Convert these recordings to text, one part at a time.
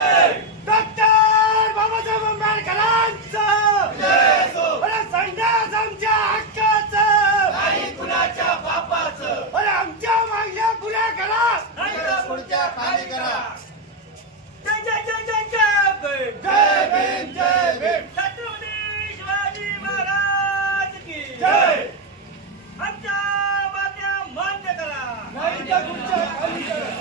Doctor Babasaheb आंबेडकरांचं! अरे संन्यास आमच्या हक्काचं! नाही कुणाच्या बापाचं! अरे आमच्या मागल्या पुऱ्या करा! पुढच्या खाली करा! जय जय जय जय जय जय भीम जय भीम! छत्रपती शिवाजी महाराज की जय! आमच्या मागण्या मान्य करा! नाही तर पुढच्या खाली करा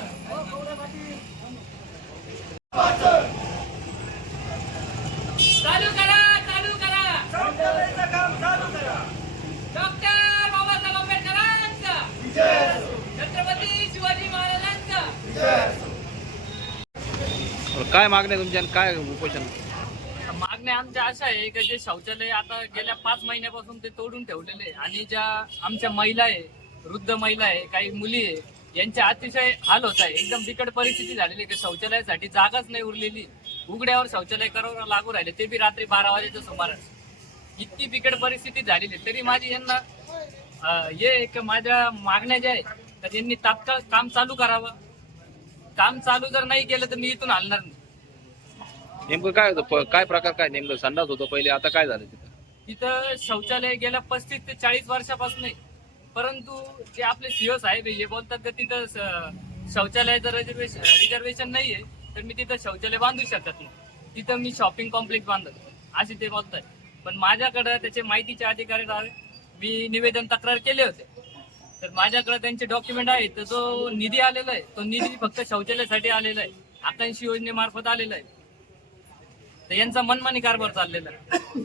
चालू करा चालू करा शौचालयाचं काम चालू करा डॉक्टर बाबासाहेब आंबेडकरांचा विजय असो, छत्रपती शिवाजी महाराजांचा विजय असो. काय मागण्या तुमच्या आणि काय उपोषण? मागण्या आमच्या अशा आहे की जे शौचालय आता गेल्या पाच महिन्यापासून ते तोडून ठेवलेले आहे. आणि ज्या आमच्या महिला आहे वृद्ध महिला आहे काही मुली आहे यांच्या अतिशय हाल होत आहे. एकदम बिकट परिस्थिती झालेली आहे की शौचालयासाठी जागाच नाही उरलेली. उघड्यावर शौचालय करावं लागू राहिले ते बी रात्री बारा वाजेच्या सुमारास. इतकी बिकट परिस्थिती झालेली आहे. तरी माझी यांना अं, हे की माझ्या मागण्या ज्या आहेत तर यांनी तात्काळ काम चालू करावं. काम चालू जर नाही केलं तर मी इथून हलणार नाही. नेमकं काय होतं? प- काय प्रकार काय? नेमकं संडास होतं पहिले आता काय झालं तिथं? तिथं शौचालय गेल्या पस्तीस ते चाळीस वर्षापासून आहे परंतु जे आपले सीओ साहेब आहे हे बोलतात की तिथं स- शौचालयाचं रिझर्वेशन रिझर्वेशन नाही आहे तर मी तिथं शौचालय बांधू शकत नाही. तिथं मी शॉपिंग कॉम्प्लेक्स बांधत असे ते बोलतात. पण माझ्याकडं त्याचे माहितीचे अधिकारी मी निवेदन तक्रार केले होते. तर माझ्याकडे त्यांचे डॉक्युमेंट आहे तर जो निधी आलेला आहे. तो निधी फक्त शौचालयासाठी आलेला आहे. आकांक्षी योजनेमार्फत आलेला आहे. तर यांचा मनमानी कारभार चाललेला आहे.